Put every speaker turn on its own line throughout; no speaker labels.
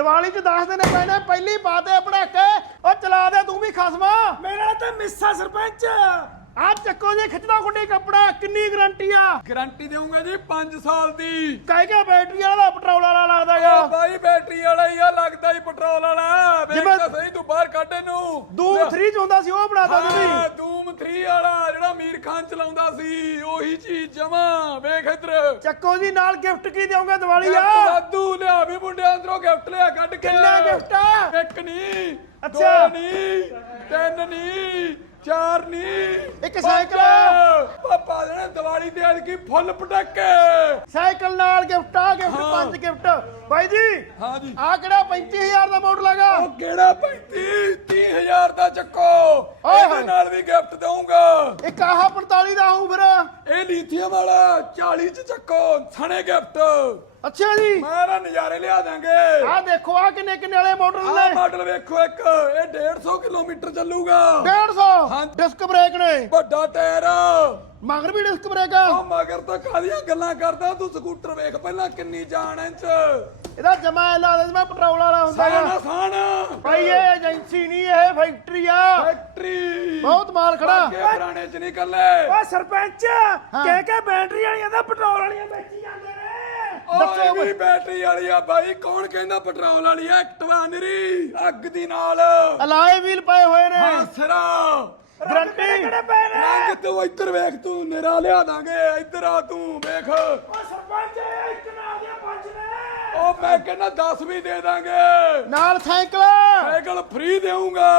ਦੀਵਾਲੀ 'ਚ 10 ਦਿਨ ਪੈਣੇ, ਪਹਿਲੀ ਪਾ ਦੇ ਪੜਾਕੇ ਉਹ ਚਲਾ ਦੇ, ਤੂੰ ਵੀ ਖਸਮਾ।
ਮੇਰਾ ਤਾਂ ਮਿੱਸਾ ਸਰਪੰਚ।
ਆ ਚੱਕੋ ਜੇ ਖਿੱਚਦਾ ਗੁੱਡੀ ਕੱਪੜਾ ਕਿੰਨੀ ਗਰੰਟੀ ਆ?
ਗਾਰੰਟੀ ਦੇਵਾਂਗਾ ਜੀ 5 ਸਾਲ ਦੀ।
ਕਹਿ ਕੇ ਬੈਟਰੀ ਵਾਲਾ ਪੈਟਰੋਲ ਵਾਲਾ
ਆ।
ਲੱਗਦਾਗਾ
ਬਾਈ ਬੈਟਰੀ ਵਾਲਾ ਹੀ ਆ ਲੱਗਦਾ ਹੀ ਪੈਟਰੋਲ ਵਾਲਾ। ਵੇਖ
ਜਿਵੇਂ-
ਤਾਂ ਸਹੀ ਤੂੰ ਬਾਹਰ ਕੱਢ ਇਹਨੂੰ।
ਦੂਮ 3 ਚ ਹੁੰਦਾ ਸੀ ਉਹ ਬਣਾਤਾ
ਹਾਂ,
ਤੁਸੀਂ।
ਧੂਮ 3 ਵਾਲਾ ਜਿਹੜਾ ਅਮੀਰ ਖਾਨ ਚਲਾਉਂਦਾ ਸੀ ਉਹੀ ਚੀਜ਼ ਜਮਾ। ਵੇਖ ਇੱਧਰ।
ਚੱਕੋ ਜੀ ਨਾਲ ਗਿਫਟ ਕੀ ਦਿਓਗੇ ਦੀਵਾਲੀ ਆ?
ਵਾਧੂ ਲਿਆ ਵੀ ਮੁੰਡਿਆਂ ਅੰਦਰੋਂ ਗਿਫਟ ਲਿਆ ਕੱਢ ਕੇ।
ਕਿੰਨਾ gift ਆ?
ਇੱਕ ਨਹੀਂ
ਅੱਛਾ।
ਦੋ ਨਹੀਂ ਤਿੰਨ ਨਹੀਂ ਚਾਰ ਨਹੀਂ
ਇੱਕ ਸਾਈਕਲ।
ਪਾਪਾ ਦੇ ਦੀਵਾਲੀ ਤੇ ਐਤਕੀ ਫੁੱਲ ਪਟਾਕੇ।
ਸਾਈਕਲ ਨਾਲ ਗਿਫਟ ਆ ਗਿਫਟ
ਹਾਂ।
ਪੰਜ ਗਿਫਟ। ਬਾਈ ਜੀ
ਹਾਂ ਜੀ।
ਆ ਕਿਹੜਾ 35000 ਦਾ ਮਾਡਲ ਹੈਗਾ?
ਉਹ ਕਿਹੜਾ 35 30000 ਦਾ ਚੱਕੋ।
ਓਏ
ਇਹਦੇ। ਨਾਲ ਵੀ ਗਿਫਟ ਦਊਂਗਾ।
ਇੱਕ ਆਹ 45 ਦਾ ਆਉਂ ਫਿਰ।
ਇਹ ਲੀਥੀਅਮ ਵਾਲਾ 40 ਚ ਚੱਕੋ। ਸਣੇ ਗਿਫਟ।
ਅੱਛਾ ਜੀ।
ਮਾਰਾ ਨਜ਼ਾਰੇ ਲਿਆ ਦਾਂਗੇ
ਆ ਦੇਖੋ ਆ ਕਿੰਨੇ ਕਿੰਨੇ ਵਾਲੇ ਮਾਡਲ
ਆਹ
ਨੇ।
ਮਾਡਲ ਵੇਖੋ ਇੱਕ ਇਹ 150 ਕਿਲੋਮੀਟਰ ਚੱਲੂਗਾ।
150
ਹਾਂ।
ਡਿਸਕ ਬ੍ਰੇਕ ਨੇ।
ਵੱਡਾ ਟਾਇਰ।
ਮਗਰ ਵੀ ਡਿਸਕ ਬ੍ਰੇਕ ਆ।
ਮਗਰ ਤਾਂ ਕਾਦੀਆਂ ਗੱਲਾਂ ਕਰਦਾ? ਤੂੰ ਸਕੂਟਰ ਵੇਖ ਪਹਿਲਾਂ ਕਿੰਨੀ ਜਾਨ ਇੰਚ।
ਇਹਦਾ ਜਮਾ ਲਾ ਦੇ ਮੈਂ ਪੈਟਰੋਲ ਵਾਲਾ ਹੁੰਦਾ
ਸਾਨ ਸਾਨ
ਭਾਈ ਇਹ ਏਜੰਸੀ ਨਹੀਂ ਇਹ ਫੈਕਟਰੀ ਆ।
ਫੈਕਟਰੀ।
ਬਹੁਤ ਮਾਲ ਖੜਾ।
ਅੱਗੇ ਪੁਰਾਣੇ ਚ ਨਹੀਂ ਕੱਲੇ
ਓ ਸਰਪੰਚ ਕਹਿ ਕੇ ਬੈਟਰੀ ਵਾਲੀਆਂ ਦਾ ਪੈਟਰੋਲ ਵਾਲੀਆਂ ਵੇਚੀ ਜਾਂਦੇ
ਦੱਸੋ
ਉਹ ਵੀ। ਬੈਟਰੀ ਵਾਲੀ ਆ ਬਾਈ ਕੌਣ ਕਹਿੰਦਾ ਪੈਟਰੋਲ ਵਾਲੀ ਆ? ਐਕਟਿਵਾ ਨਰੀ ਅੱਗ ਦੀ ਨਾਲ।
ਅਲਾਏ ਵੀਲ ਪਏ ਹੋਏ ਨੇ।
ਹਾਂ ਸਿਰਾ।
ਗਰੰਟੀ।
ਰੰਗ ਤੂੰ ਇੱਧਰ ਵੇਖ ਤੂੰ ਨਿਰਾ ਲਿਆ ਦਾਂਗੇ। ਇੱਧਰ ਆ ਤੂੰ ਵੇਖ।
ਓ ਸਰਪੰਚ ਪੰਜ ਨੇ।
ਮੈਂ ਕਹਿੰਦਾ 10 ਵੀ ਦੇ ਦਾਂਗੇ।
ਨਾਲ ਸਾਈਕਲ।
Cycle free ਦੇਊਂਗਾ।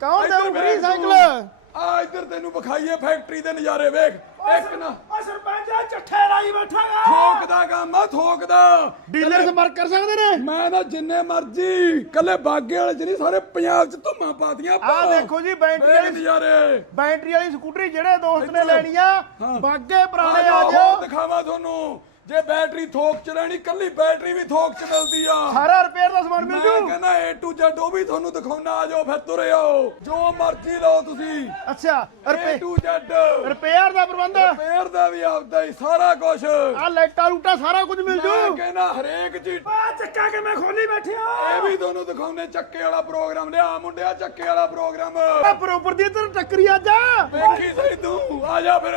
ਕੌਣ
ਇੱਧਰ
ਦੇਊ
ਤੂੰ।
ਸਾਈਕਲ?
ਆ ਇੱਧਰ ਤੈਨੂੰ ਵਿਖਾਈਏ ਫੈਕਟਰੀ ਦੇ ਨਜ਼ਾਰੇ ਵੇਖ। ਇੱਕ ਨਾ।
ਓ ਸਰਪੰਚ ਆ ਚੱਠੇ ਰਾਈ ਬੈਠਾਗਾ
ਥੋਕਦਾ ਕੰਮ ਆ ਥੋਕਦਾ
ਡੀਲਰ ਸੰਪਰਕ ਕਰ ਸਕਦੇ ਨੇ?
ਮੈਂ ਨਾ ਜਿੰਨੇ ਮਰਜ਼ੀ ਕੱਲੇ ਬਾਗੇ ਵਾਲੇ ਚ ਨਹੀਂ ਸਾਰੇ ਪੰਜਾਬ ਚ ਧੁੰਮਾਂ ਪਾਤੀਆਂ
ਆਹ ਦੇਖੋ ਜੀ ਬੈਟਰੀ
ਵੇਖ
ਵਾਲੀ
ਨਜ਼ਾਰੇ।
ਬੈਟਰੀ ਵਾਲੀ ਸਕੂਟਰੀ ਜਿਹੜੇ ਦੋਸਤ ਨੇ। ਲੈਣੀ ਆ। ਬਾਗੇ ਪੁਰਾਣੇ
ਆ
ਜਾਓ
ਦਿਖਾਵਾਂ ਤੁਹਾਨੂੰ। ਜੇ ਬੈਟਰੀ ਥੋਕ ਚ ਰਹਿਣੀ ਕੱਲੀ ਬੈਟਰੀ ਵੀ ਥੋਕ ਚ ਮਿਲਦੀ ਆ।
ਸਾਰਾ ਰਿਪੇਅਰ ਦਾ ਸਮਾਨ ਮਿਲ
ਮੈਂ
ਜੂ
ਕਹਿੰਦਾ A to Z ਉਹ ਵੀ ਤੁਹਾਨੂੰ ਦਿਖਾਉਣਾ ਆ ਜਾਓ ਫਿਰ ਤੁਰੇ ਆਓ। ਜੋ ਮਰਜ਼ੀ ਲਓ ਤੁਸੀਂ।
ਅੱਛਾ
A
ਰਿਪੇ
to Z
ਰਿਪੇਅਰ ਦਾ ਪ੍ਰਬੰਧ?
ਰਿਪੇਅਰ ਦਾ ਵੀ ਆਪਦਾ ਹੀ ਸਾਰਾ ਕੁਝ
ਆ ਲਾਈਟਾਂ ਲੂਟਾਂ ਸਾਰਾ ਕੁਝ ਮਿਲ
ਮੈਂ
ਜੂ
ਕਹਿੰਦਾ ਹਰੇਕ ਚੀਜ਼
ਆ ਚੱਕਾ ਕੇ ਮੈਂ ਖੋਲੀ ਬੈਠਿਆ।
ਇਹ ਵੀ ਤੁਹਾਨੂੰ ਦਿਖਾਉਣੇ ਚੱਕੇ ਵਾਲਾ ਪ੍ਰੋਗਰਾਮ। ਲਿਆ ਮੁੰਡਿਆ ਚੱਕੇ ਵਾਲਾ ਪ੍ਰੋਗਰਾਮ।
ਆ ਬਰੋਬਰ ਦੀ ਇੱਧਰ ਟੱਕਰੀ ਆ ਜਾ।
ਵੇਖੀ ਸਹੀ ਤੂੰ ਆ ਜਾ ਫਿਰ।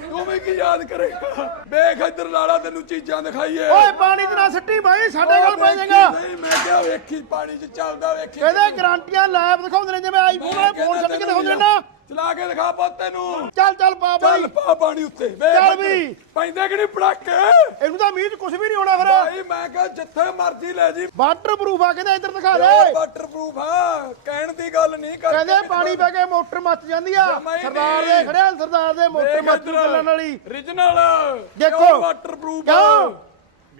ਤੂੰ ਵੀ ਕੀ ਯਾਦ ਕਰੇਗਾ? ਵੇਖ ਇੱਧਰ ਲਾਲਾ ਤੈਨੂੰ ਚੀਜ਼ਾਂ ਦਿਖਾਈਏ।
ਓਏ ਪਾਣੀ ਚ ਨਾ ਸੱਟੀ ਭਾਈ ਸਾਡੇ ਕੋਲ ਪੈ ਜਾਏਗਾ।
ਸਹੀ, ਮੈਂ ਕਿਹਾ ਵੇਖੀ ਪਾਣੀ 'ਚ ਚੱਲਦਾ ਵੇਖੀ
ਕਹਿੰਦੇ ਗਾਰੰਟੀਆਂ ਲੈਬ ਦਿਖਾਉਂਦੇ ਨੇ ਜਿਵੇਂ ਆਈਫੋਨ ਵਾਲੇ ਫੋਨ ਛੱਡ ਕੇ ਦਿਖਾਉਂਦੇ ਨੇ ਨਾ
ਚਲਾ ਕੇ ਦਿਖਾ ਪੁੱਤ ਤੈਨੂੰ।
ਚੱਲ ਚੱਲ ਪਾ ਭਾਈ
ਚੱਲ ਪਾ ਪਾਣੀ ਉੱਤੇ
ਚੱਲ। ਵੀ।
ਪੈਂਦੇ ਕਿ ਨਹੀਂ ਪੜਾਕੇ?
ਇਹਨੂੰ ਤਾਂ ਮੀਂਹ ਚ ਕੁਝ ਵੀ ਨਹੀਂ ਹੋਣਾ ਫਿਰ।
ਭਾਈ ਮੈਂ ਕਿਹਾ ਜਿੱਥੇ ਮਰਜ਼ੀ ਲੈ ਜੀ।
ਵਾਟਰ ਪ੍ਰੂਫ ਆ ਕਹਿੰਦੇ ਇੱਧਰ ਦਿਖਾ ਦੇ।
ਵਾਟਰ ਪ੍ਰੂਫ ਆ? ਕਹਿਣ ਦੀ ਗੱਲ ਨਹੀਂ ਕਰਦੇ
ਕਹਿੰਦੇ ਪਾਣੀ ਪੈ ਕੇ ਮੋਟਰ ਮੱਚ ਜਾਂਦੀ ਆ।
ਜਮਾਂ ਹੀ
ਸਰਦਾਰ ਦੇ
ਨਹੀਂ।
ਖੜਿਆ ਸਰਦਾਰ ਦੇ ਮੋਟਰ ਮੱਚ ਚੱਲਣ ਵਾਲੀ।
Origignal
ਦੇਖੋ।
ਵਾਟਰ ਪ੍ਰੂਫ
ਕਿਉਂ?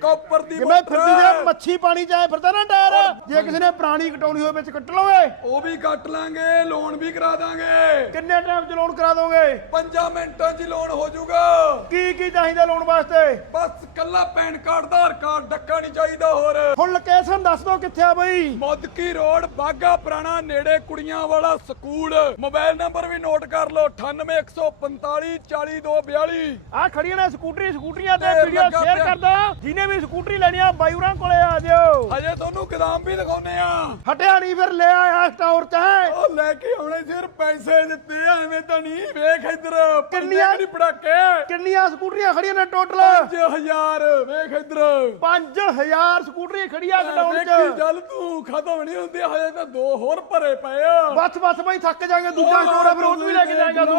ਕਾਪਰ ਦੀ
ਜਿਵੇਂ ਫਿਰਦੀ ਦੇ ਮੱਛੀ ਪਾਣੀ ਚ ਆਏ ਫਿਰਦਾ ਨਾ ਟਾਇਰ ਜੇ ਕਿਸੇ ਨੇ ਪੁਰਾਣੀ ਕਟਾਉਣੀ ਹੋਵੇ ਵਿੱਚ ਕੱਟ ਲਓਗੇ
ਉਹ ਵੀ ਕੱਟ ਲਾਂਗੇ ਲੋਨ ਵੀ ਕਰਾ ਦਾਂਗੇ।
ਕਿੰਨੇ ਟਾਈਮ ਚ ਲੋਨ ਕਰਾ ਦੋਗੇ?
5 ਮਿੰਟਾਂ 'ਚ ਲੋਨ ਹੋ ਜਾਊਗਾ।
ਕੀ ਕੀ ਚਾਹੀਦਾ ਲੋਨ ਵਾਸਤੇ?
ਬਸ ਕੱਲਾ ਪੈਨ ਕਾਰਡ ਆਧਾਰ ਕਾਰਡ ਡੱਕਾ ਨਹੀਂ ਚਾਹੀਦਾ ਹੋਰ।
ਹੁਣ ਲੋਕੇਸ਼ਨ ਦੱਸ ਦਿਓ ਕਿੱਥੇ ਆ ਬਈ।
ਮੁੱਦਕੀ ਰੋਡ ਬਾਗਾ ਪੁਰਾਣਾ ਨੇੜੇ ਕੁੜੀਆਂ ਵਾਲਾ ਸਕੂਲ। ਮੋਬਾਈਲ ਨੰਬਰ ਵੀ ਨੋਟ ਕਰ ਲਓ 98145 4242
ਆ ਖੜੀਆਂ ਨੇ ਸਕੂਟਰੀ ਸਕੂਟਰੀਆਂ ਤੇ ਵੀਡੀਓ ਸ਼ੇਅਰ
ਪਿਆ।
ਕਰਦਾ ਜਿਹਨੇ ਵੀ ਸਕੂਟਰੀ ਲੈਣੀ ਆ ਬਾਈੂਰਾਂ ਕੋਲੇ ਆ ਜਿਓ।
ਹਜੇ ਤੁਹਾਨੂੰ ਗਦਾਮ ਵੀ ਦਿਖਾਉਨੇ ਆ।
ਹਟਿਆ ਨਹੀਂ ਫਿਰ ਲੈ ਆਇਆ ਸਟੋਰ ਚ
ਉਹ ਲੈ ਕੇ ਆਉਣੇ ਸਿਰ ਪੈਸੇ ਦਿੱਤੇ ਆ, ਐਵੇਂ ਤਾਂ ਨਹੀਂ। ਵੇਖ ਇੱਧਰ
ਕਿੰਨੀਆਂ?
ਨਹੀਂ ਪੜਾਕੇ
ਕਿੰਨੀਆਂ ਸਕੂਟਰੀਆਂ ਖੜੀਆਂ ਨੇ ਟੋਟਲ?
5000 ਵੇਖ ਇੱਧਰ।
5000 ਸਕੂਟਰੀ ਖੜੀਆਂ ਗਡਾਊਨ
ਵੇਖੀ
ਚ।
ਚੱਲ ਤੂੰ ਖਤਮ ਨਹੀਂ ਹੁੰਦੀ ਹਜੇ ਤਾਂ ਦੋ ਹੋਰ ਭਰੇ ਪਏ ਆ।
ਬਸ ਬਸ ਬਈ ਥੱਕ ਜਾਗੇ ਦੂਜਾ ਸਟੋਰ ਆ ਫਿਰ ਉਹ ਵੀ ਲੈ ਕੇ ਜਾਏਗਾ ਤੂੰ।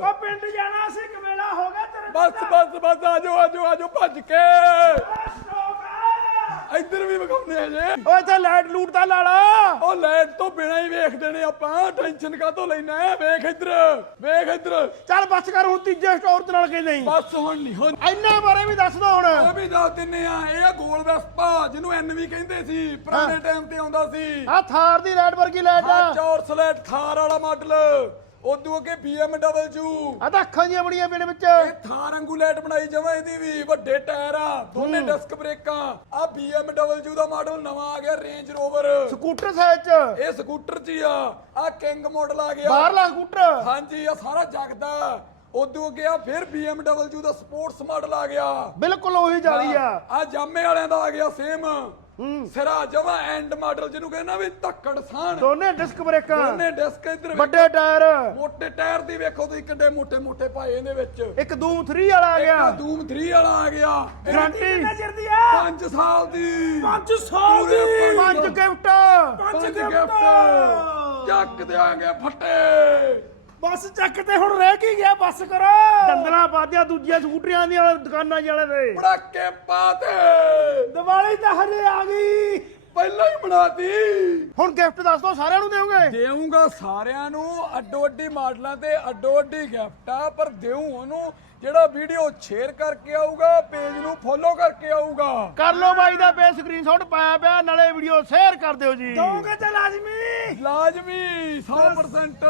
ਓ ਪਿੰਡ ਜਾਣਾ ਸੀ ਕਵੇਲਾ ਹੋ ਗਿਆ ਤੇਰੇ
ਬਸ ਬਸ ਬਸ ਆਜੋ ਆਜੋ ਆਜੋ ਭੱਜ ਕੇ। ਇੱਧਰ ਵੀ ਵਿਖਾਉਂਦੇ ਆ। ਜੇ
ਓਏ ਇੱਥੇ ਲਾਈਟ ਲੂਟ ਤਾਂ ਲਾ ਲਾ।
ਉਹ ਲਾਈਟ ਤੋਂ ਬਿਨਾ ਹੀ ਵੇਖਦੇ ਨੇ ਆਪਾਂ। ਟੈਨਸ਼ਨ ਕਾਹਤੋਂ ਲੈਣਾ ਹੈ? ਵੇਖ ਇੱਧਰ ਵੇਖ ਇੱਧਰ।
ਚੱਲ ਬੱਸ ਕਰ ਹੁਣ ਤੀਜੇ ਸਟੋਰ ਚ ਨਾਲ ਕੇ ਨਹੀਂ।
ਬਸ ਹੁਣ ਨਹੀਂ ਹੁਣ
ਇੰਨਾ ਬਾਰੇ ਵੀ ਦੱਸ ਦੋ ਹੁਣ।
ਇਹ ਵੀ ਦੱਸ ਦਿੰਨੇ ਆ ਇਹ ਗੋਲ ਵੈਸਪਾ ਜਿਹਨੂੰ ਐਨ ਵੀ ਕਹਿੰਦੇ ਸੀ ਪੁਰਾਣੇ ਟਾਈਮ ਤੇ ਆਉਂਦਾ ਸੀ।
ਆ ਥਾਰ ਦੀ ਲਾਈਟ ਵਰਗੀ ਲਾਈਟ
ਆ।
ਆ
ਚੌਰ ਸਲੈਟ ਥਾਰ ਵਾਲਾ ਮਾਡਲ ਉਦੋਂ ਅੱਗੇ BMW
ਆ ਤਾਂ ਅੱਖਾਂ ਜੀਆਂ ਬੜੀਆਂ ਪੀਣ ਵਿੱਚ।
ਇਹ ਥਾਰ ਵਾਂਗੂ ਲਾਈਟ ਬਣਾਈ ਜਮਾ ਇਹਦੀ ਵੀ ਵੱਡੇ ਟਾਇਰ ਆ ਦੋਨੇ ਡਿਸਕ ਬ੍ਰੇਕਾਂ। ਆ BMW ਦਾ ਮਾਡਲ ਨਵਾਂ ਆ ਗਿਆ ਰੇਂਜ ਰੋਵਰ
ਸਕੂਟਰ ਸਾਈਜ਼ ਚ।
ਇਹ ਸਕੂਟਰ ਹੀ ਆ। ਆ ਕਿੰਗ ਮਾਡਲ ਆ ਗਿਆ।
ਬਾਹਰਲਾ ਸਕੂਟਰ।
ਹਾਂਜੀ ਆ ਸਾਰਾ ਜਗਦਾ ਉਦੋਂ ਅੱਗੇ ਆ ਫਿਰ BMW ਦਾ ਸਪੋਰਟਸ ਮਾਡਲ ਆ ਗਿਆ।
ਬਿਲਕੁਲ ਉਹੀ ਜਾਲੀ ਆ।
ਆ ਜਾਮੇ ਵਾਲਿਆਂ ਦਾ ਆ ਗਿਆ ਸੇਮ ਸਿਰਾ ਜਮਾ ਐਂਡ ਮਾਡਲ ਜਿਹਨੂੰ ਕਹਿੰਦਾ ਵੀ ਧੱਕੜ ਸਾਣ।
ਦੋਨੇ ਡਿਸਕ ਬ੍ਰੇਕਾਂ
ਦੋਨੇ ਡਿਸਕ ਇੱਧਰ।
ਵੱਡੇ ਟਾਇਰ।
ਮੋਟੇ ਟਾਇਰ ਦੀ ਵੇਖੋ ਤੁਸੀਂ ਕਿੱਡੇ ਮੋਟੇ ਮੋਟੇ ਪਾਏ ਇਹਦੇ ਵਿੱਚ।
ਇੱਕ ਦੂਮ 3 ਵਾਲਾ ਆ ਗਿਆ।
ਇੱਕ ਧੂਮ 3 ਵਾਲਾ ਆ ਗਿਆ।
ਗਰੰਟੀ
ਕਿੰਨੇ ਚਿਰ ਦੀ ਆ?
5 ਸਾਲ ਦੀ।
5 ਸਾਲ ਦੀ।
ਪੰਜ
ਪੰਜ ਗਿਫਟ
ਪੰਜ
ਪੰਜ
ਗਿਫਟ
ਗਿਫਟ ਚੱਕ ਦਿਆਂਗੇ ਫੱਟੇ।
ਬਸ ਚੱਕ ਤੇ ਹੁਣ ਰਹਿ ਕੀ ਗਿਆ ਬਸ ਕਰੋ
ਦੰਦਲਾਂ ਪਾਦੀਆਂ ਦੂਜੀਆਂ ਸਕੂਟਰੀਆਂ ਦੀਆਂ ਦੁਕਾਨਾਂ ਵਾਲੇ ਦੇ
ਪੜਾਕੇ ਪਾਤੇ
ਦੀਵਾਲੀ ਤਾਂ ਹਜੇ ਆ
ਪਹਿਲਾਂ ਹੀ ਬਣਾਤੀ।
ਹੁਣ ਗਿਫਟ ਦੱਸ ਦੋ ਸਾਰਿਆਂ ਨੂੰ ਦੇਵੋਗੇ?
ਦੇਵਾਂਗਾ ਸਾਰਿਆਂ ਨੂੰ ਅੱਡੋ ਅੱਡੀ ਮਾਡਲਾਂ ਤੇ ਅੱਡੋ ਅੱਡੀ ਗਿਫਟ ਆ ਪਰ ਦੇਉ ਉਹਨੂੰ ਜਿਹੜਾ ਵੀਡੀਓ ਸ਼ੇਅਰ ਕਰਕੇ ਆਊਗਾ ਪੇਜ ਨੂੰ ਫੋਲੋ ਕਰਕੇ ਆਊਗਾ।
ਕਰ ਲਓ ਬਾਈ ਦਾ ਪੇ ਸਕਰੀਨਸ਼ਾਟ ਪਾਇਆ ਪਿਆ ਨਾਲੇ ਵੀਡੀਓ ਸ਼ੇਅਰ ਕਰ ਦਿਓ ਜੀ।
ਦੋਗੇ ਤੇ ਲਾਜ਼ਮੀ?
ਲਾਜ਼ਮੀ 100%